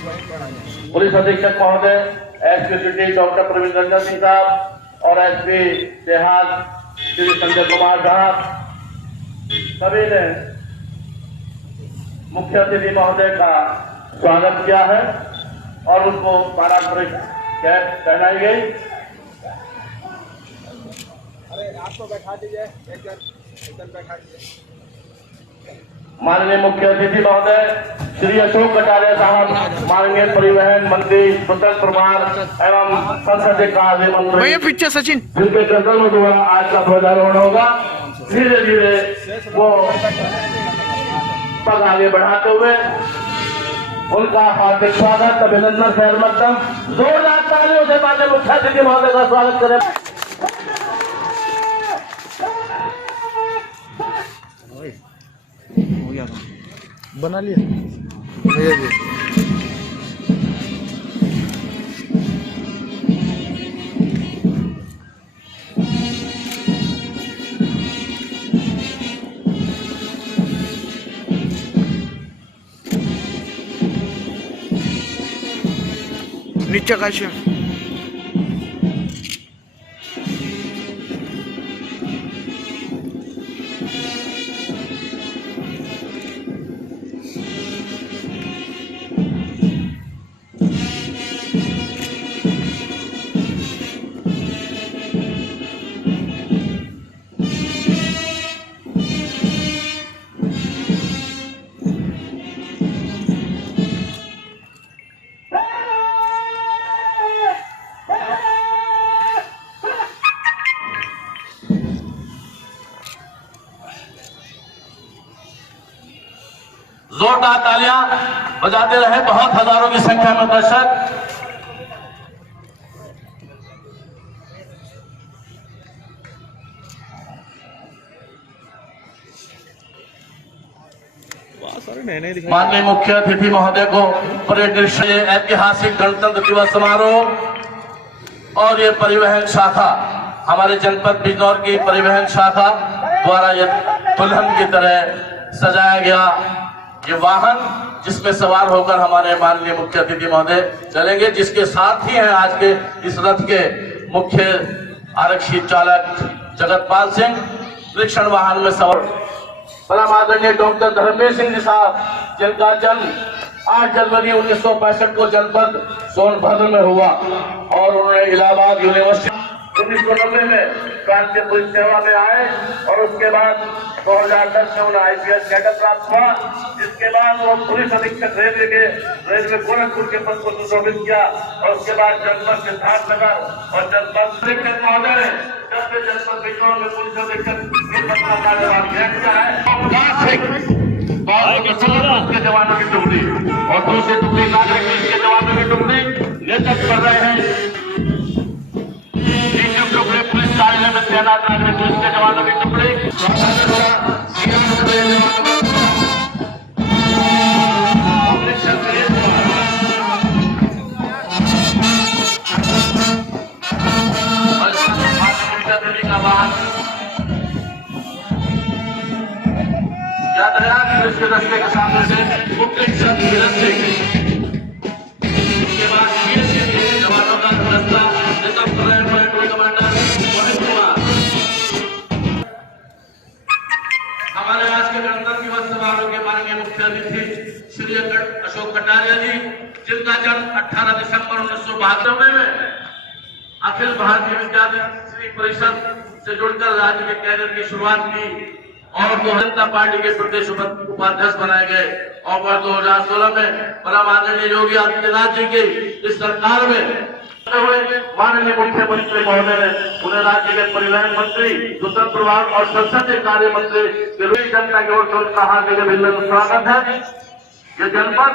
Police अधीक्षक महोदय, SP city doctor Praveen Ranjan Singh साहब और एसपी देहात श्री संजय कुमार साहब, सभी ने मुख्य अतिथि महोदय का स्वागत किया है और उनको पारंपरिक कैप पहनाई गई। अरे आपको बैठा दीजिए, एक जन बैठा दीजिए। माननीय मुख्य अतिथि महोदय श्री अशोक कटारिया साहब, माननीय परिवहन मंत्री स्वतंत्र प्रभार एवं संसदीय कार्य मंत्री पीछे सचिन, जिनके कर्तव्य द्वारा आज का ध्वजारोहण होगा, धीरे धीरे वो पग आगे बढ़ाते हुए उनका हार्दिक स्वागत, अभिनंदन, खैर मकदम, जोरदार तालियों से माननीय मुख्य अतिथि महोदय का स्वागत करें। बना लिया भैया जी। नीचे का जोरदार तालियां बजाते रहे बहुत हजारों की संख्या में दर्शक। माननीय मुख्य अतिथि महोदय को परेड दृश्य, ऐतिहासिक गणतंत्र दिवस समारोह और ये परिवहन शाखा, हमारे जनपद बिजनौर की परिवहन शाखा द्वारा ये दुल्हन की तरह सजाया गया ये वाहन, जिसमें सवार होकर हमारे माननीय मुख्य अतिथि महोदय चलेंगे, जिसके साथ ही हैं आज के इस रथ के मुख्य आरक्षी चालक जगतपाल सिंह, निरीक्षण वाहन में सवार परम आदरणीय डॉक्टर धर्मेश सिंह जी साहब, जिनका जन्म 8 जनवरी 1965 को जनपद सोनभद्र में हुआ और उन्होंने इलाहाबाद यूनिवर्सिटी 1990 में प्रांतीय पुलिस सेवा में आए और उसके बाद 2010 में उन्हें IPS कैडर प्राप्त हुआ, जिसके बाद वो पुलिस अधीक्षक रेलवे गोरखपुर के पद को सुशोभित किया और उसके बाद जनपद सिद्धार्थनगर और जनपद अधीक्षक महोदय ने जब से जनपद बिजनौर में पुलिस अधीक्षक का कार्यभार किया है के जवानों की टुकड़ी और दूसरी टुकड़ी नागरिक के जवानों की टुकड़ी नेतृत्व कर रहे हैं। पुलिस कार्यालय में तैनात नागरिक पुलिस के जवानों की टुकड़ी का वाहन यातायात पुलिस के रस्ते के सामने से मुख्य रस्ते उसके बाद जवानों का रास्ता हमारे आज के गणतंत्र दिवस समारोह के माननीय मुख्य अतिथि श्री अशोक कटारिया जी, जिनका जन्म 18 दिसंबर 1972 में अखिल भारतीय विद्यार्थी परिषद से जुड़कर राज्य के कैडर की शुरुआत की और जनता पार्टी के प्रदेश उपाध्यक्ष बनाए गए और 2016 में परम आदरणीय योगी आदित्यनाथ जी की इस सरकार में माननीय मुख्यमंत्री महोदय ने उन्हें राज्य के परिवहन मंत्री, स्वतंत्र प्रभार और संसदीय कार्य मंत्री जनता की ओर से उनका हार्दिक अभिनंदन स्वागत है। ये जनपद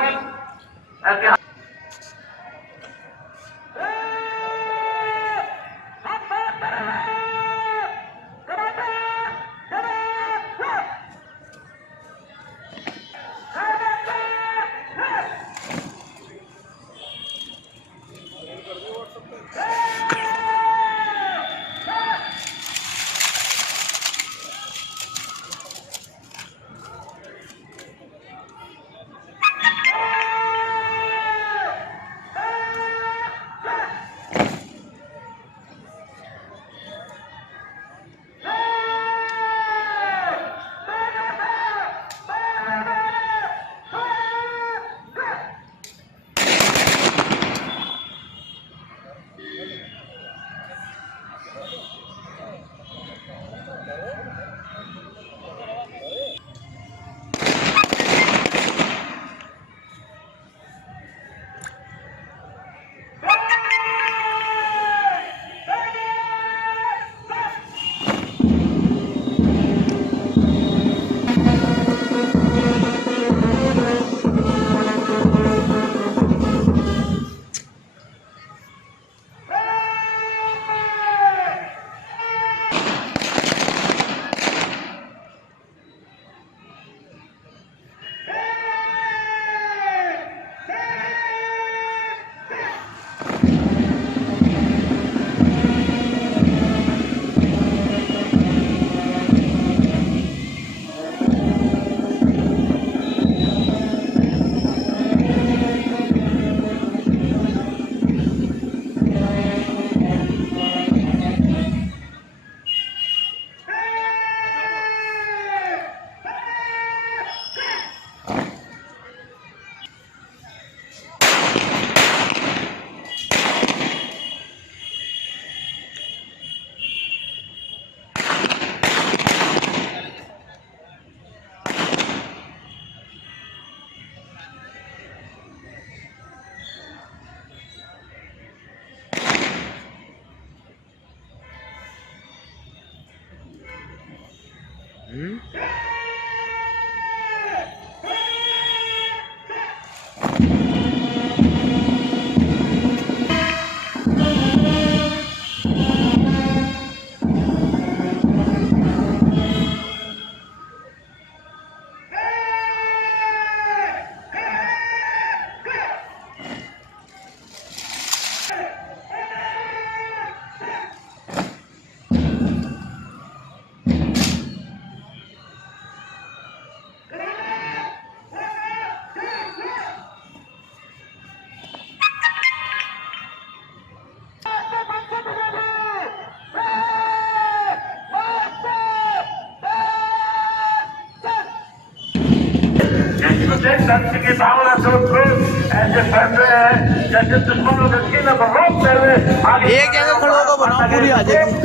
फैसले हैं जैसे दुश्मनों के सीने पर रोकते हुए आगे एक जगह खड़ा होगा बनाओ पूरी आ जाएगी।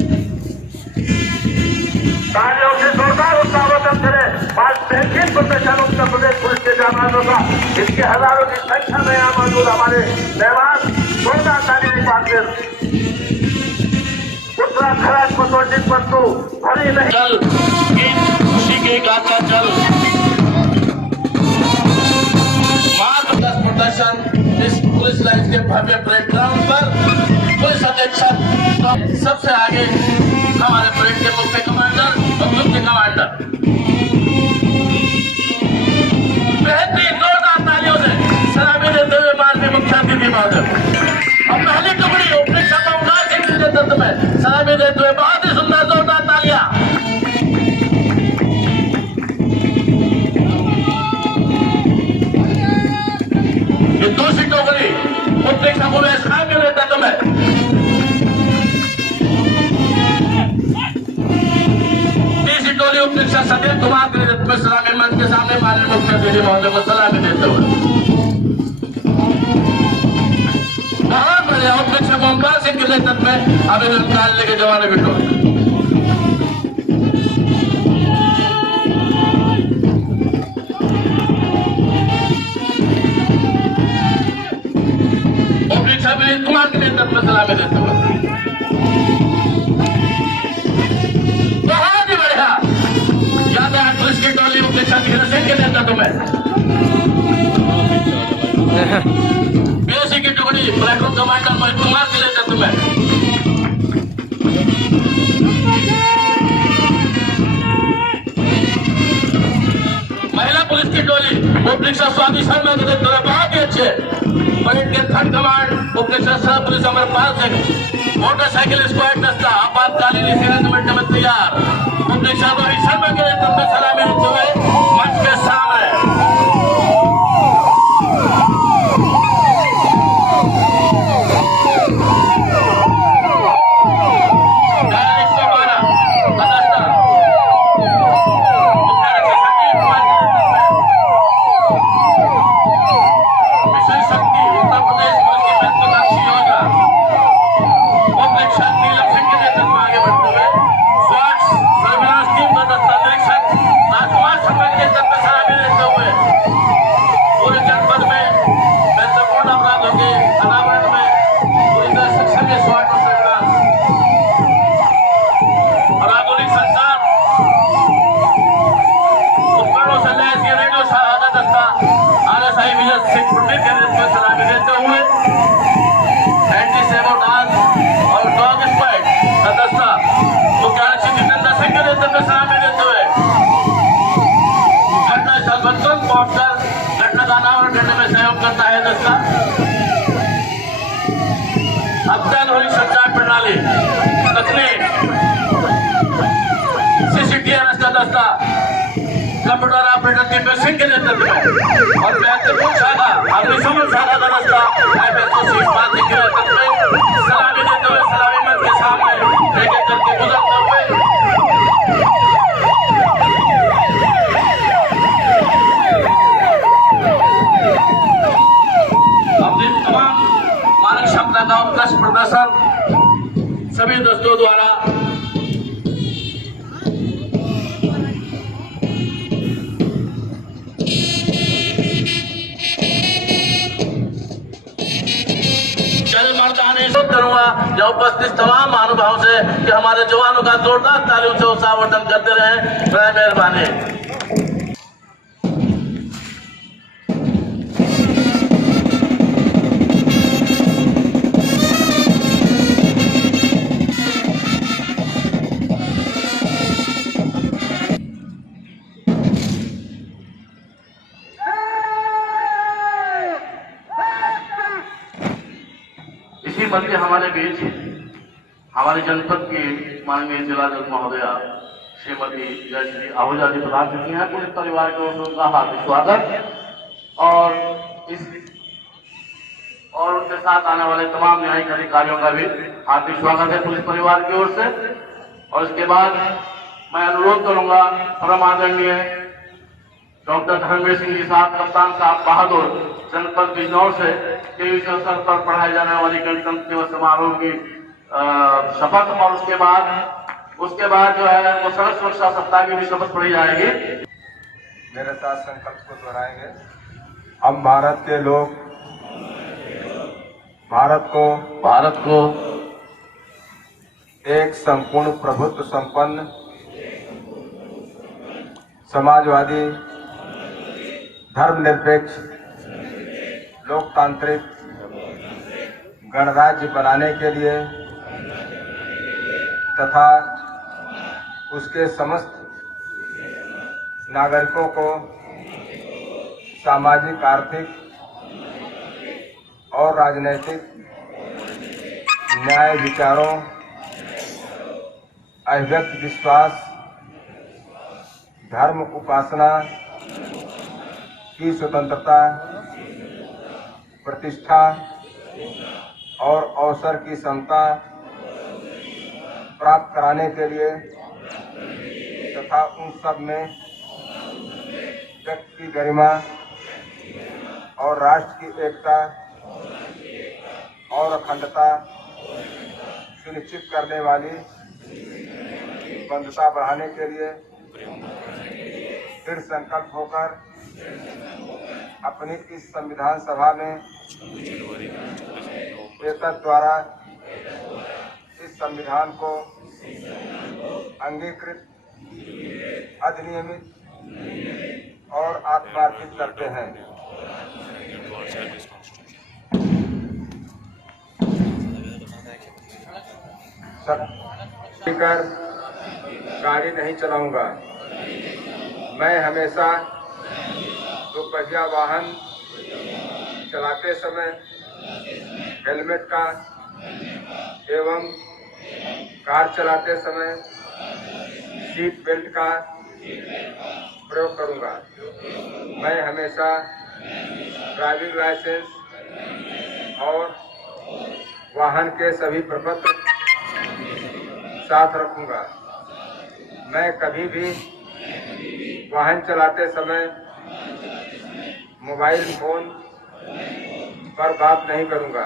तालियों से जोरदार स्वागत करें आज बेहतरीन प्रोफेशन उत्तर प्रदेश पुलिस के जवानों का। इसके हजारों की संख्या में यहाँ मौजूद हमारे मेहमान जोरदार ताली की बात कर उत्तराखंड को सोचित वस्तु भरी नहीं चल खुशी के गाथा चल प्रदर्शन इस पुलिस लाइन के भव्य परेड ग्राउंड पर पुलिस अधीक्षक सबसे आगे हमारे परेड के मुख्य कमांडर और मुख्य कमांडर बेहतरीन जोरदार तालियों से सलामी देते हुए माननीय मुख्य अतिथि महोदय और पहली टुकड़ी ओपनिंग शब्दों सिंह के नेतृत्व में सलामी देते हुए बहुत ही सुंदर जोरदार तालियां। दूसरी टोकरी उत्तरी उमेश खान के नेतृत्व में तीसरी टोली उपरीक्षा सतीश कुमार के नेतृत्व में सलामी मंच के सामने माननीय मुख्य अतिथि महोदय को सलामी देते हुए बहुत बढ़िया उपरीक्षा मोहम्मद सिंह के नेतृत्व में अभिनंदन कार्यालय के जवानों की टोली कुमार के नेतृत्व में सलामी देते हुए बहुत ही बढ़िया यादव पुलिस की टोली उपरीक्षा धीरज सिंह के नेतृत्व में बीएससी की टुकड़ी प्लेटून कमांडर मोहित कुमार के नेतृत्व में महिला पुलिस की टोली उपरीक्षा स्वाति शर्मा के नेतृत्व में बहुत ही अच्छे परेड के थर्ड कमांड उपनिरीक्षक police Amarpal Singh motorcycle squad दस्ता आपातकालीन अरेंजमेंट में तैयार उपनिरीक्षक रोहित शर्मा के नेतृत्व में सलामी देते हुए मंच के सामने अध्ययन हो रही संचार प्रणाली तकनीक सीसीटीएनएस का दस्ता कंप्यूटर ऑपरेटर दीपेश सिंह के नेतृत्व में और महत्वपूर्ण शाखा अग्निशमन शाखा का दस्ता इस्पात के नेतृत्व में सलामी देते हुए सलामी मंच के सामने एक एक करके गुजरते हुए अपनी तमाम मानव क्षमता का उत्कृष्ट प्रदर्शन सभी दोस्तों द्वारा करूंगा या उपस्थित तमाम महानुभावों से कि हमारे जवानों का जोरदार तालियों से उत्साहवर्धन करते रहे। मेहरबानी। इसी मध्य हमारे बीच हमारे जनपद की माननीय जिलाध्यक्ष महोदया श्रीमती जयश्री आहूजा जी प्रधान चुकी हैं। पुलिस परिवार को उनका हार्दिक स्वागत और उनके साथ आने वाले तमाम न्यायिक अधिकारियों का भी हार्दिक स्वागत है पुलिस परिवार की ओर से। और इसके बाद मैं अनुरोध करूंगा परम आदरणीय डॉक्टर धर्मवीर सिंह जी साहब, कप्तान साहब बहादुर, जनपद बिजनौर से इस अवसर पर पढ़ाई जाने वाली गणतंत्र दिवस समारोह की शपथ, और उसके बाद जो है वो सड़क सुरक्षा सप्ताह की भी शपथ पढ़ी जाएगी। मेरे साथ संकल्प को दोहराएंगे। हम भारत के लोग भारत को एक संपूर्ण प्रभुत्व संपन्न समाजवादी, धर्मनिरपेक्ष, लोकतांत्रिक गणराज्य बनाने के लिए तथा उसके समस्त नागरिकों को सामाजिक, आर्थिक और राजनैतिक न्याय, विचारों, अभिव्यक्त विश्वास, धर्म उपासना की स्वतंत्रता, प्रतिष्ठा और अवसर की समता प्राप्त कराने के लिए तथा उन सब में व्यक्ति की गरिमा और राष्ट्र की एकता और अखंडता सुनिश्चित करने वाली बंधुता बढ़ाने के लिए दृढ़ संकल्प होकर अपनी इस संविधान सभा में एतद द्वारा इस संविधान को अंगीकृत, अधिनियमित और आत्मार्पित करते हैं। कर गाड़ी नहीं चलाऊंगा। मैं हमेशा दोपहिया वाहन चलाते समय हेलमेट का एवं कार चलाते समय सीट बेल्ट का प्रयोग करूंगा। मैं हमेशा ड्राइविंग लाइसेंस और वाहन के सभी प्रपत्र साथ रखूंगा। मैं कभी भी वाहन चलाते समय मोबाइल फोन पर बात नहीं करूंगा।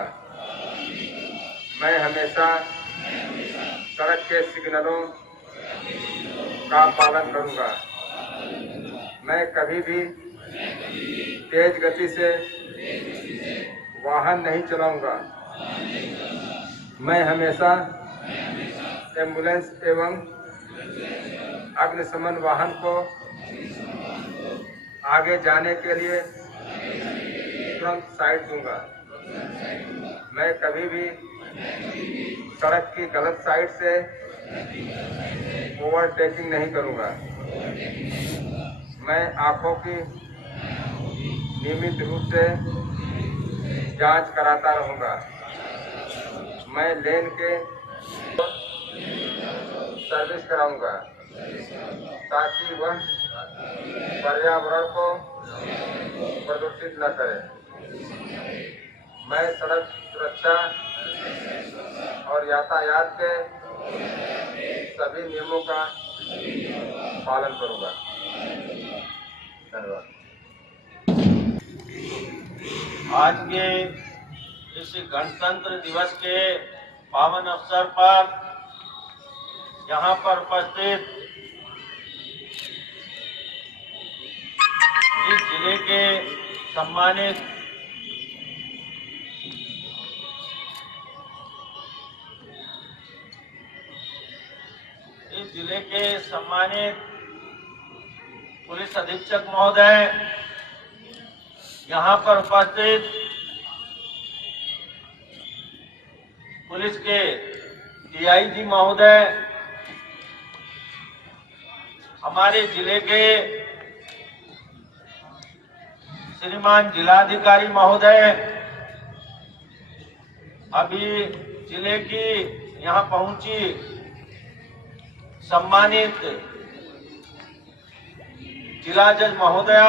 मैं हमेशा सड़क के सिग्नलों का पालन करूंगा। मैं कभी भी तेज गति से वाहन नहीं चलाऊंगा। मैं हमेशा एम्बुलेंस एवं अग्निशमन वाहन को आगे जाने के लिए तुरंत साइड दूंगा। मैं कभी भी सड़क की गलत साइड से ओवरटेकिंग नहीं करूंगा। मैं आंखों की नियमित रूप से जांच कराता रहूंगा। मैं लेन के सर्विस कराऊंगा ताकि वह पर्यावरण को प्रदूषित न करे। मैं सड़क सुरक्षा और यातायात के सभी नियमों का पालन करूंगा। धन्यवाद। आज के इस गणतंत्र दिवस के पावन अवसर पर यहाँ पर उपस्थित इस जिले के सम्मानित पुलिस अधीक्षक महोदय, यहाँ पर उपस्थित पुलिस के डीआईजी महोदय, हमारे जिले के श्रीमान जिलाधिकारी महोदय, अभी जिले की यहाँ पहुंची सम्मानित जिला जज महोदया,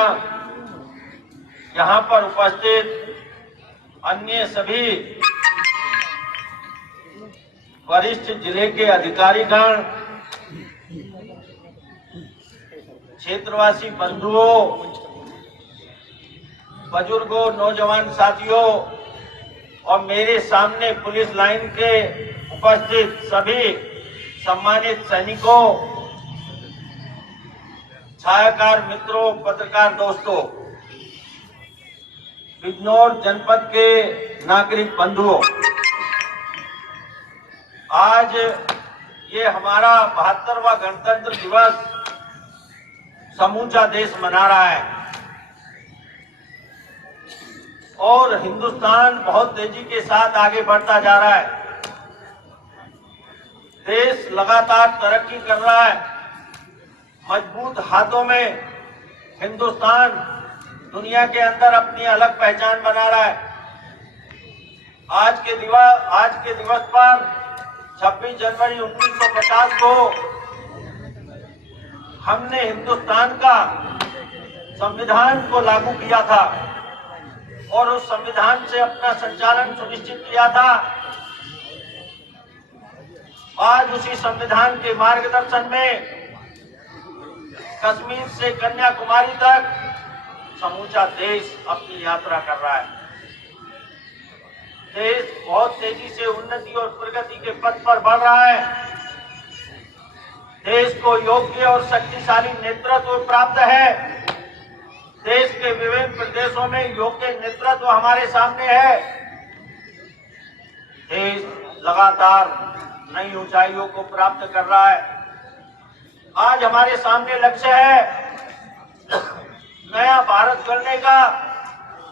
यहाँ पर उपस्थित अन्य सभी वरिष्ठ जिले के अधिकारीगण, क्षेत्रवासी बंधुओं, बुजुर्गों, नौजवान साथियों और मेरे सामने पुलिस लाइन के उपस्थित सभी सम्मानित सैनिकों, छायाकार मित्रों, पत्रकार दोस्तों, बिजनौर जनपद के नागरिक बंधुओं, आज ये हमारा 72वां गणतंत्र दिवस समूचा देश मना रहा है और हिंदुस्तान बहुत तेजी के साथ आगे बढ़ता जा रहा है। देश लगातार तरक्की कर रहा है। मजबूत हाथों में हिंदुस्तान दुनिया के अंदर अपनी अलग पहचान बना रहा है। आज के दिवस पर 26 जनवरी 1950 को हमने हिंदुस्तान का संविधान को लागू किया था और उस संविधान से अपना संचालन सुनिश्चित किया था। आज उसी संविधान के मार्गदर्शन में कश्मीर से कन्याकुमारी तक समूचा देश अपनी यात्रा कर रहा है। देश बहुत तेजी से उन्नति और प्रगति के पथ पर बढ़ रहा है। देश को योग्य और शक्तिशाली नेतृत्व प्राप्त है। देश के विभिन्न प्रदेशों में योग्य नेतृत्व हमारे सामने है। देश लगातार नई ऊंचाइयों को प्राप्त कर रहा है। आज हमारे सामने लक्ष्य है नया भारत करने का,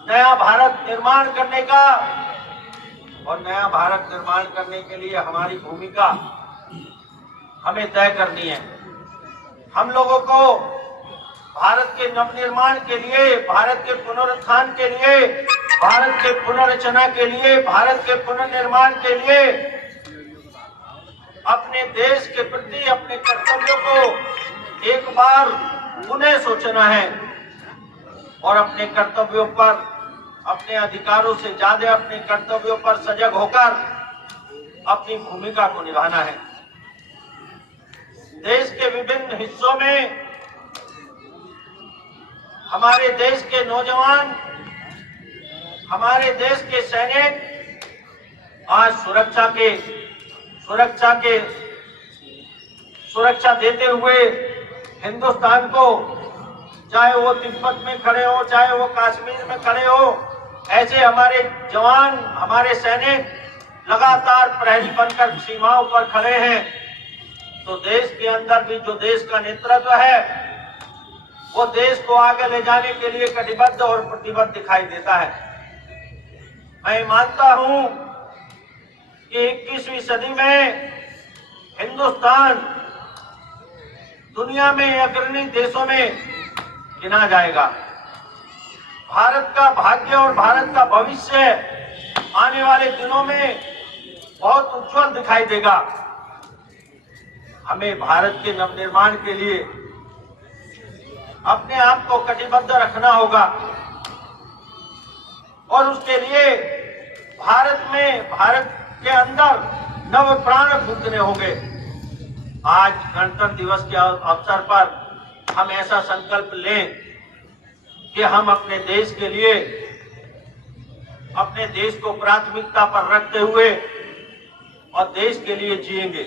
नया भारत निर्माण करने का, और नया भारत निर्माण करने के लिए हमारी भूमिका हमें तय करनी है। हम लोगों को भारत के नवनिर्माण के लिए, भारत के पुनरुत्थान के लिए, भारत के पुनर्रचना के लिए, भारत के पुनर्निर्माण के लिए अपने देश के प्रति अपने कर्तव्यों को एक बार पुनः सोचना है और अपने कर्तव्यों पर, अपने अधिकारों से ज्यादा अपने कर्तव्यों पर सजग होकर अपनी भूमिका को निभाना है। देश के विभिन्न हिस्सों में हमारे देश के नौजवान, हमारे देश के सैनिक आज सुरक्षा देते हुए हिंदुस्तान को, चाहे वो तिब्बत में खड़े हो, चाहे वो कश्मीर में खड़े हो, ऐसे हमारे जवान, हमारे सैनिक लगातार प्रहरी बनकर सीमाओं पर खड़े हैं। तो देश के अंदर भी जो देश का नेतृत्व है वो देश को आगे ले जाने के लिए कटिबद्ध और प्रतिबद्ध दिखाई देता है। मैं मानता हूं कि 21वीं सदी में हिंदुस्तान दुनिया में अग्रणी देशों में गिना जाएगा। भारत का भाग्य और भारत का भविष्य आने वाले दिनों में बहुत उज्जवल दिखाई देगा। हमें भारत के नवनिर्माण के लिए अपने आप को कटिबद्ध रखना होगा और उसके लिए भारत के अंदर नव प्राण फूंकने होंगे। आज गणतंत्र दिवस के अवसर पर हम ऐसा संकल्प लें कि हम अपने देश के लिए, अपने देश को प्राथमिकता पर रखते हुए और देश के लिए जिएंगे।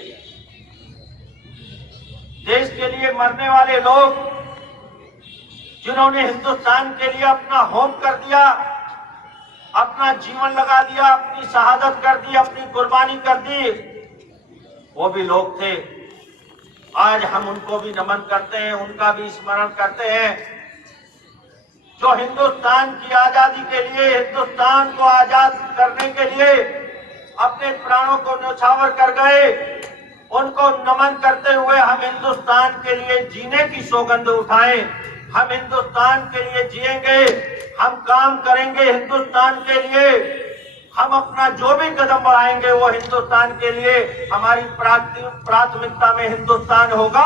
देश के लिए मरने वाले लोग, जिन्होंने हिंदुस्तान के लिए अपना होम कर दिया, अपना जीवन लगा दिया, अपनी शहादत कर दी, अपनी कुर्बानी कर दी, वो भी लोग थे। आज हम उनको भी नमन करते हैं, उनका भी स्मरण करते हैं, जो हिंदुस्तान की आजादी के लिए, हिंदुस्तान को आजाद करने के लिए अपने प्राणों को न्यौछावर कर गए। उनको नमन करते हुए हम हिंदुस्तान के लिए जीने की सौगंध उठाएं। हम हिंदुस्तान के लिए जिएंगे, हम काम करेंगे हिंदुस्तान के लिए, हम अपना जो भी कदम बढ़ाएंगे वो हिंदुस्तान के लिए, हमारी प्राथमिकता में हिंदुस्तान होगा,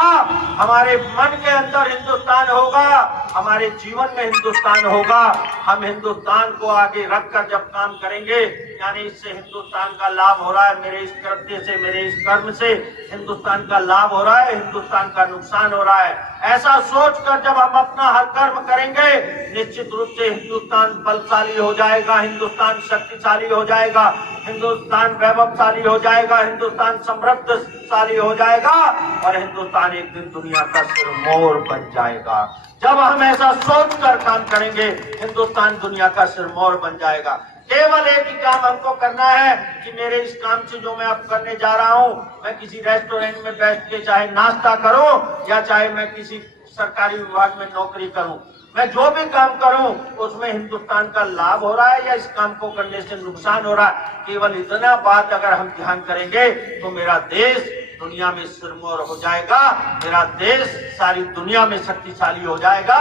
हमारे मन के अंदर हिंदुस्तान होगा, हमारे जीवन में हिंदुस्तान होगा। हम हिंदुस्तान को आगे रखकर जब काम करेंगे, यानी इससे हिंदुस्तान का लाभ हो रहा है, मेरे इस कृत्य से, मेरे इस कर्म से हिंदुस्तान का लाभ हो रहा है, हिंदुस्तान का नुकसान हो रहा है, ऐसा सोचकर जब हम अपना हर कर्म करेंगे, निश्चित रूप से हिंदुस्तान बलशाली हो जाएगा, हिंदुस्तान शक्तिशाली हो जाएगा, हिंदुस्तान वैभवशाली हो जाएगा, हिंदुस्तान समृद्धशाली हो जाएगा और हिंदुस्तान एक दिन दुनिया का सिरमौर बन जाएगा। जब हम ऐसा सोचकर काम करेंगे, हिंदुस्तान दुनिया का सिरमौर बन जाएगा। केवल एक ही काम हमको करना है कि मेरे इस काम से जो मैं अब करने जा रहा हूँ, मैं किसी रेस्टोरेंट में बैठ के चाहे नाश्ता करूं या चाहे मैं किसी सरकारी विभाग में नौकरी करूं, मैं जो भी काम करूं उसमें हिंदुस्तान का लाभ हो रहा है या इस काम को करने से नुकसान हो रहा है। केवल इतना बात अगर हम ध्यान करेंगे तो मेरा देश दुनिया में सिरमौर हो जाएगा, मेरा देश सारी दुनिया में शक्तिशाली हो जाएगा।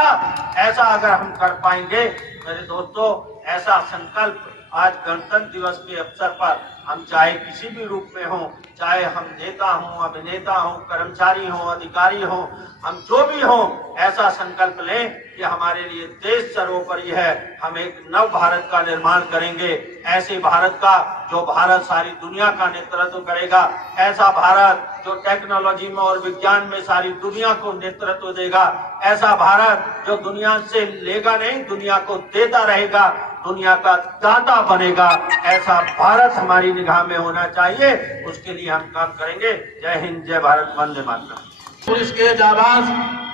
ऐसा अगर हम कर पाएंगे मेरे दोस्तों, ऐसा संकल्प आज गणतंत्र दिवस के अवसर पर हम चाहे किसी भी रूप में हों, चाहे हम नेता हों, अभिनेता हों, कर्मचारी हों, अधिकारी हों, हम जो भी हों, ऐसा संकल्प लें कि हमारे लिए देश सर्वोपरि है। हम एक नव भारत का निर्माण करेंगे, ऐसे भारत का जो भारत सारी दुनिया का नेतृत्व करेगा, ऐसा भारत जो टेक्नोलॉजी में और विज्ञान में सारी दुनिया को नेतृत्व देगा, ऐसा भारत जो दुनिया से लेगा नहीं, दुनिया को देता रहेगा, दुनिया का दाता बनेगा। ऐसा भारत हमारी निगाह में होना चाहिए, उसके लिए हम काम करेंगे। जय हिंद, जय भारत, वंदे मातरम। पुलिस के जाबाज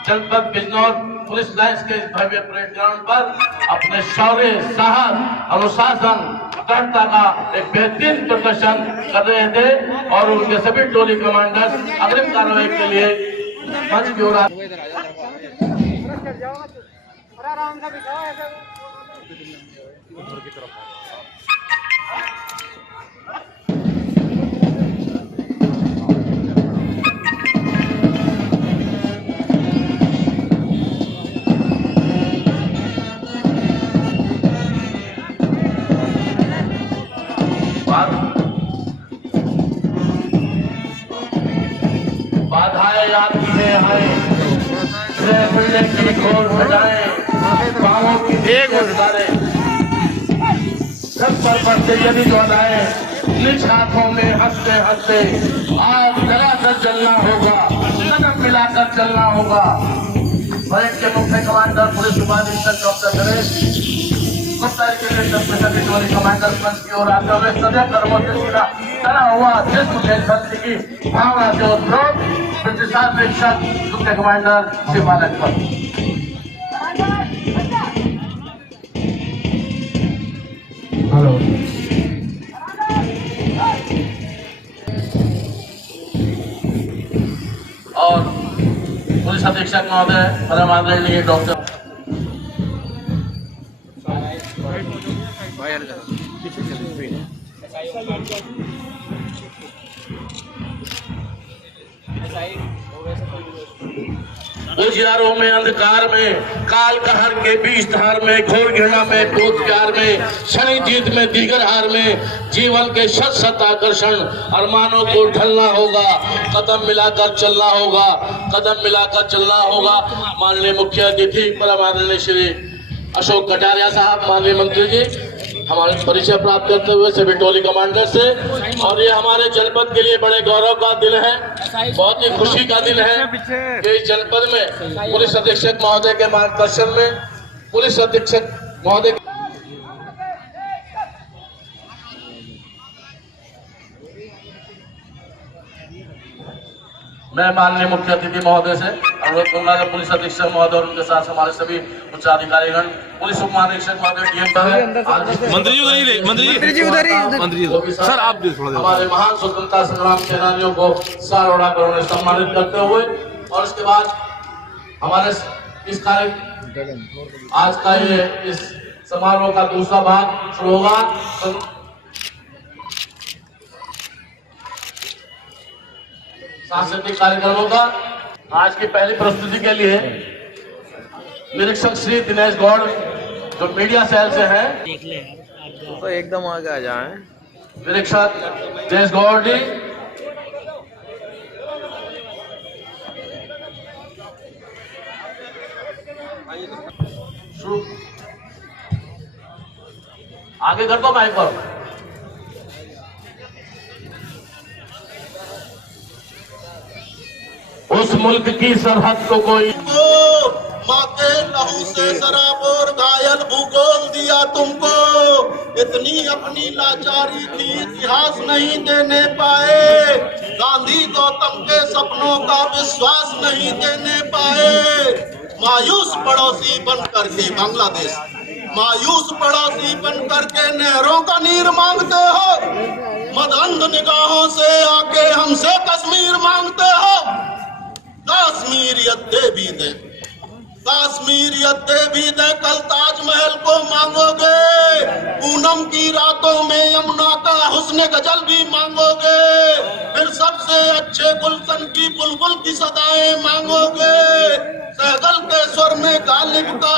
जनपद बिजनौर पुलिस लाइन्स के भव्य परेड ग्राउंड पर अपने शौर्य, साहस, अनुशासन, दृढ़ता का एक बेहतरीन प्रदर्शन कर रहे थे और उनके सभी टोली कमांडर्स अग्रिम कार्रवाई के लिए मंच की ओर बाधाएं आती है आए, मिलने की घोर सजाएं, पाँवों की एक उतारे, सब पर बढ़ते यदि ज्वालाएं, निज हाथों में हंसते हंसते आग लगाकर चलना होगा, कदम मिलाकर चलना होगा। परेड के मुख्य कमांडर पुलिस उपाधीक्षक डॉक्टर नरेश गुप्ता के लिए टोली कमांडर पंच की ओर आते हुए सदैव कर्मों से सीधा चला हुआ देशभक्ति की भावना से उत्प्रोत प्रतिशत मुख्य कमांडर शिवालक पर और पुलिस अधीक्षक महोदय परम आदरणीय डॉक्टर उजियारों में, अंधकार में, काल कहर के बीच धार में, घोर घृणा में, क्रोध प्यार में, क्षणिक जीत में, दीगर हार में, जीवन के शत शत आकर्षण अरमानों को ढलना होगा, कदम मिलाकर चलना होगा, कदम मिलाकर चलना होगा। माननीय मुख्य अतिथि परम आदरणीय श्री अशोक कटारिया साहब, माननीय मंत्री जी, हमारे परिचय प्राप्त करते हुए सभी टोली कमांडर से, और ये हमारे जनपद के लिए बड़े गौरव का दिन है, बहुत ही खुशी का दिन है कि इस जनपद में पुलिस अधीक्षक महोदय के मार्गदर्शन में पुलिस अधीक्षक महोदय मैं माननीय मुख्य अतिथि महोदय से अनुरोध करूंगा कि पुलिस अधीक्षक महोदय और उनके साथ हमारे सभी उच्चाधिकारीगण, पुलिस उप महानिरीक्षक महोदय डीएम मंत्री जी सर, आप हमारे महान स्वतंत्रता संग्राम सेनानियों को सर उड़ाकर उन्हें सम्मानित करते हुए, और उसके बाद हमारे इस कार्य आज का ये इस समारोह का दूसरा भाग शुरू होगा। सांस्कृतिक कार्यक्रमों का आज की पहली प्रस्तुति के लिए निरीक्षक श्री दिनेश गौड़ जो मीडिया सेल से हैं, तो एकदम आगे आ जाए। निरीक्षक जयेश गौड़ जी, शुरू। आगे कर दो माइक पर। उस मुल्क की सरहद को कोई माँ के लहू से सराबोर घायल भूगोल दिया तुमको, इतनी अपनी लाचारी थी इतिहास नहीं देने पाए, गांधी गौतम के सपनों का विश्वास नहीं देने पाए। मायूस पड़ोसी बन करके बांग्लादेश, मायूस पड़ोसी बन करके नहरों का नीर मांगते हो, मदअंध निगाहों से आके हमसे कश्मीर मांगते हो। काश्मीरियत दे भी दे, काश्मीरियत दे भी दे, कल ताजमहल को मांगोगे, पूनम की रातों में यमुना का हुस्न गजल भी मांगोगे, फिर सबसे अच्छे गुलशन की बुलबुल की सदाएं मांगोगे, सहगल के स्वर में गालिब का